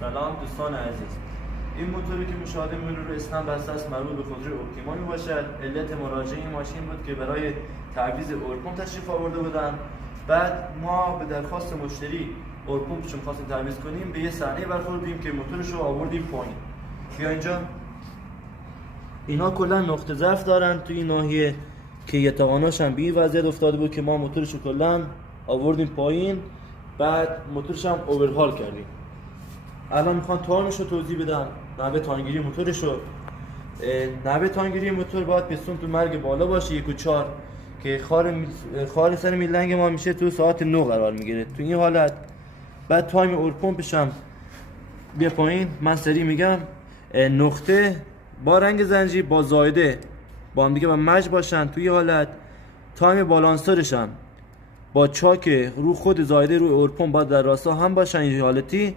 سلام دوستان عزیز. این موتوری که مشاهده می‌کنید رو اسم بسته است مربوط به خودروی اپتیما میباشد. علت مراجعه این ماشین بود که برای تعویض اورپمپ تشریف آورده بودن. بعد ما به درخواست مشتری اورپمپش رو خواستیم تعویض کنیم، به یه صحنه برخوردیم که موتورش رو آوردیم پایین. بیا اینجا. اینا کلا نقطه ضعف دارن توی این ناحیه که یه تاواناش هم به این وضعیت افتاده بود که ما موتورش رو کلا آوردیم پایین، بعد موتورش هم اوورهال کردیم. الان میخوام تارمش رو توضیح بدم، نحوه تانگیری موتورش رو. نحوه تانگیری موتور باید پستون تو مرگ بالا باشه 1.4 که خار سر میلنگ ما میشه تو ساعت 9 قرار میگیره تو این حالت. بعد تایم اورپمپش هم بیا پایین، من سریع میگم. نقطه با رنگ زنجیر با زایده با هم دیگه و مج باشن توی حالت. تایم بالانسرش هم با چاک رو خود زایده روی اورپمپ باید در راستا هم باشن این حالتی.